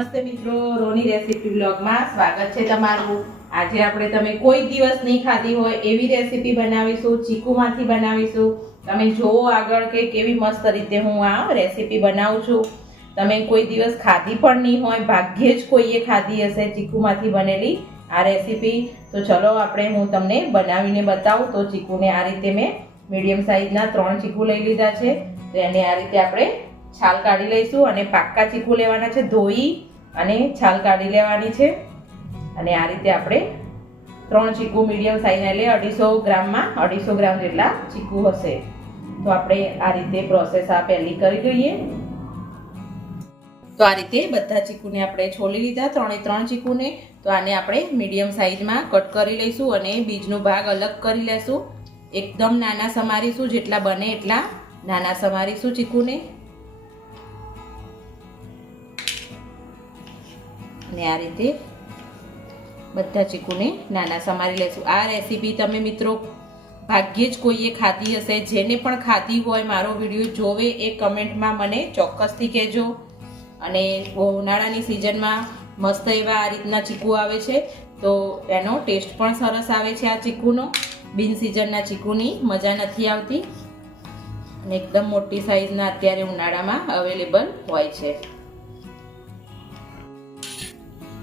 નમસ્તે મિત્રો, રોની રેસીપી બ્લોગમાં સ્વાગત છે તમારું। આજે આપણે તમે કોઈ દિવસ નહીં ખાધી હોય એવી રેસીપી બનાવીશું, ચીકુમાંથી બનાવીશું। તમે જોવો આગળ કે કેવી મસ્ત રીતે હું આ રેસીપી બનાવું છું। તમે કોઈ દિવસ ખાધી પણ નહીં હોય, ભાગ્યે જ કોઈએ ખાધી હશે ચીકુમાંથી બનેલી આ રેસીપી। તો ચલો હું તમને બનાવીને બતાવું। તો ચીકુને આ રીતે મેં મીડિયમ સાઈઝના 3 ચીકુ લઈ લીધા છે। તો એને આ રીતે આપણે છાલ કાઢી લઈશું અને પાક્કા ચીકુ લેવાના છે, ધોઈ અને છાલ કાઢી લેવાની છે। અને આ રીતે આપણે 3 ચીકુ મીડિયમ સાઈઝના એટલે 250 ગ્રામમાં 250 ગ્રામ જેટલા ચીકુ હશે। તો આપણે આ રીતે પ્રોસેસ આ પહેલી કરી લઈએ। તો આ રીતે બધા ચીકુને આપણે છોલી લીધા, 3 ચીકુને। તો આને આપણે મીડિયમ સાઈઝમાં કટ કરી લઈશું અને બીજનો ભાગ અલગ કરી લેશું। એકદમ નાના સમારીશું, જેટલા બને એટલા નાના સમારીશું ચીકુને। અને આ રીતે બધા ચીકુને નાના સમારી લેશું। આ રેસીપી તમે મિત્રો ભાગ્યે જ કોઈએ ખાધી હશે। જેને પણ ખાધી હોય મારો વિડીયો જોવે એ કમેન્ટમાં મને ચોક્કસથી કહેજો। અને ઉનાળાની સિઝનમાં મસ્ત એવા આ રીતના ચીકુ આવે છે, તો એનો ટેસ્ટ પણ સરસ આવે છે આ ચીકુનો। બિન સિઝનના ચીકુની મજા નથી આવતી અને એકદમ મોટી સાઈઝના અત્યારે ઉનાળામાં અવેલેબલ હોય છે।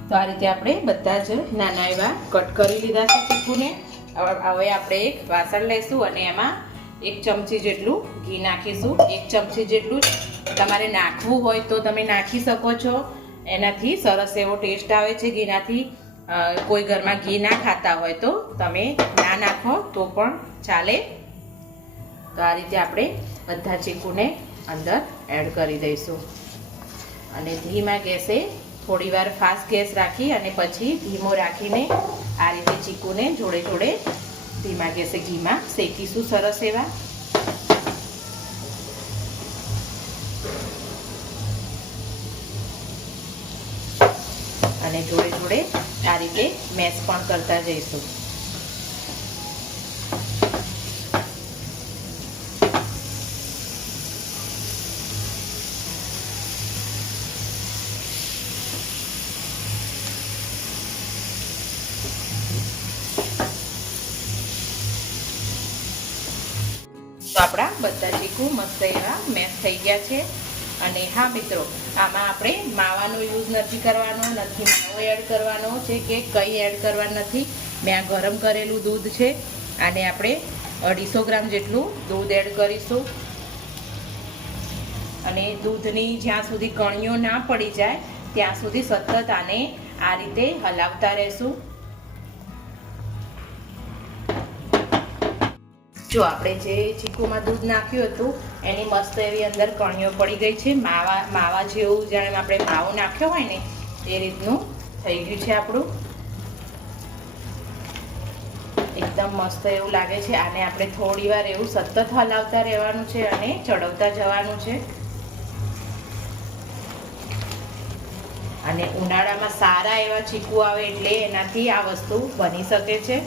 તો આ રીતે આપણે બધા જ નાના એવા કટ કરી લીધા છે ચીકુને। હવે આપણે એક વાસણ લઈશું અને એમાં 1 ચમચી જેટલું ઘી નાખીશું। 1 ચમચી જેટલું તમારે નાખવું હોય તો તમે નાખી શકો છો, એનાથી સરસ એવો ટેસ્ટ આવે છે ઘીનાથી। કોઈ ઘરમાં ઘી ના ખાતા હોય તો તમે ના નાખો તો પણ ચાલે। તો આ રીતે આપણે બધા ચીકુને અંદર એડ કરી દઈશું અને ધીમા ગેસે થોડી વાર ફાસ્ટ ગેસ રાખી અને પછી ધીમો રાખીને આ રીતે ચીકુને જોડે જોડે ધીમા ગેસે ઘીમાં શેકીશું સરસ એવા। અને જોડે જોડે આ રીતે મેશ પણ કરતા જઈશું। તો આપણા બધા ચીકુ મસ્ત એવા મેશ થઈ ગયા છે। અને હા મિત્રો, આમાં આપણે માવાનો યુઝ નથી કરવાનો, નથી માવો એડ કરવાનો છે કે કંઈ એડ કરવાનું નથી। મેં આ ગરમ કરેલું દૂધ છે, આને આપણે 250 ગ્રામ જેટલું દૂધ એડ કરીશું। અને દૂધની જ્યાં સુધી કણીઓ ના પડી જાય ત્યાં સુધી સતત આને આ રીતે હલાવતા રહેશું। જો આપણે જે ચીકુમાં દૂધ નાખ્યું હતું એની મસ્ત એવી અંદર કણીઓ પડી ગઈ છે, માવા જેવું, જાણે આપણે માવો નાખ્યો હોય ને એ રીતનું થઈ ગયું છે આપણું। એકદમ મસ્ત એવું લાગે છે। આને આપણે થોડી વાર એવું સતત હલાવતા રહેવાનું છે અને ચડવતા જવાનું છે। અને ઉનાળામાં સારા એવા ચીકુ આવે એટલે એનાથી આ વસ્તુ બની શકે છે।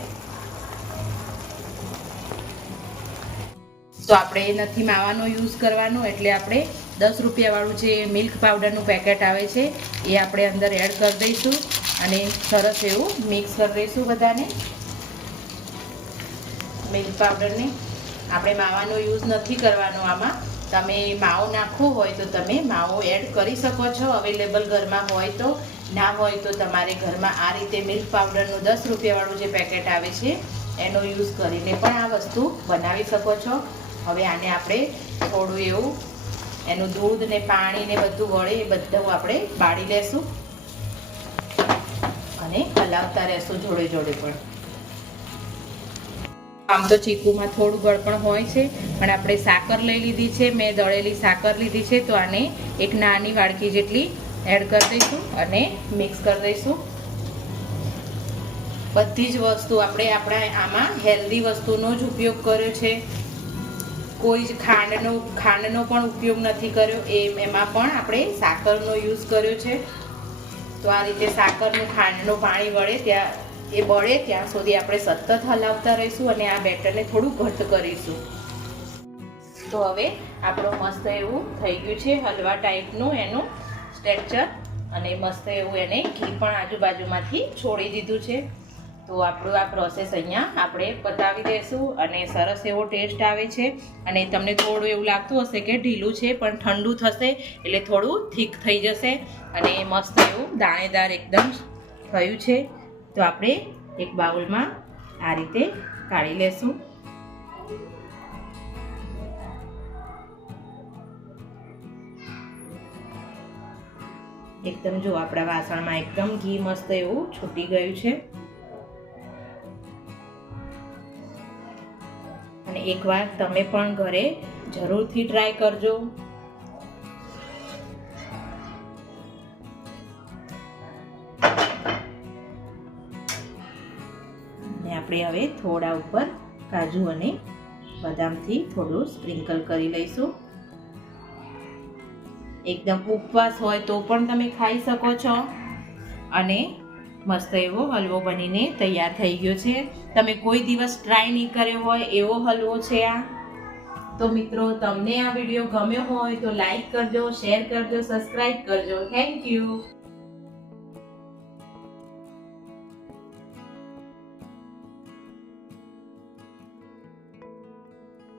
તો આપણે નથી માવાનો યુઝ કરવાનો, એટલે આપણે 10 રૂપિયાવાળું જે મિલ્ક પાવડરનું પેકેટ આવે છે એ આપણે અંદર એડ કરી દઈશું અને સરસ એવું મિક્સ કરી દઈશું બધાને। મિલ્ક પાવડરને આપણે માવાનો યુઝ નથી કરવાનો આમાં। તમે માવો નાખવો હોય તો તમે માવો એડ કરી શકો છો, અવેલેબલ ઘરમાં હોય તો। ના હોય તો તમારે ઘરમાં આ રીતે મિલ્ક પાવડરનું 10 રૂપિયાવાળું જે પેકેટ આવે છે એનો યુઝ કરીને પણ આ વસ્તુ બનાવી શકો છો। હવે આને આપણે થોડું એવું એનું દૂધ ને પાણી ને બધું વળે એ બધું આપણે બાળી લેશું અને હલાવતા રહેશું જોડે જોડે પણ। આમ તો ચીકુમાં થોડું ગળપણ હોય છે, પણ આપણે સાકર લઈ લીધી છે, મેં દળેલી સાકર લીધી છે। તો આને એક નાની વાડકી જેટલી એડ કરી દઈશું અને મિક્સ કરી દઈશું। બધી જ વસ્તુ આપણે આમાં હેલ્ધી વસ્તુનો જ ઉપયોગ કર્યો છે, કોઈ જ ખાંડનો પણ ઉપયોગ નથી કર્યો। એમાં પણ આપણે સાકરનો યુઝ કર્યો છે। તો આ રીતે સાકરનું ખાંડનું પાણી વળે ત્યાં સુધી આપણે સતત હલાવતા રહીશું અને આ બેટરને થોડું ઘટ્ટ કરીશું। તો હવે આપણો મસ્ત એવું થઈ ગયું છે હલવા ટાઈપનું એનું સ્ટ્રક્ચર। અને મસ્ત એવું એને ઘી પણ આજુબાજુમાંથી છોડી દીધું છે. તો આપણું આ પ્રોસેસ અહીંયા આપણે પતાવી દઈશું અને સરસ એવો ટેસ્ટ આવે છે. અને તમને થોડું એવું લાગતું હશે કે ઢીલું છે, પણ ઠંડુ થશે એટલે થોડું થીક થઈ જશે અને મસ્ત એવું દાણેદાર એકદમ થયું છે. તો આપણે એક બાઉલમાં આ રીતે કાઢી લેશું. એકદમ જો આપણા વાસણમાં એકદમ ઘી મસ્ત એવું છૂટી ગયું છે. અને એકવાર તમે પણ ઘરે જરૂરથી ટ્રાય કરજો. અને આપણે હવે થોડા ઉપર કાજુ અને બદામથી થોડું સ્પ્રિંકલ કરી લઈશું. એકદમ ઉપવાસ હોય તો પણ તમે ખાઈ શકો છો. અને મસ્ત એવો હલવો બનીને તૈયાર થઈ ગયો છે. તમે કોઈ દિવસ ટ્રાય નહીં કર્યો હોય એવો હલવો છે આ. તો મિત્રો, તમને આ વિડીયો ગમ્યો હોય તો લાઈક કરજો, શેર કરજો, સબસ્ક્રાઇબ કરજો. Thank you.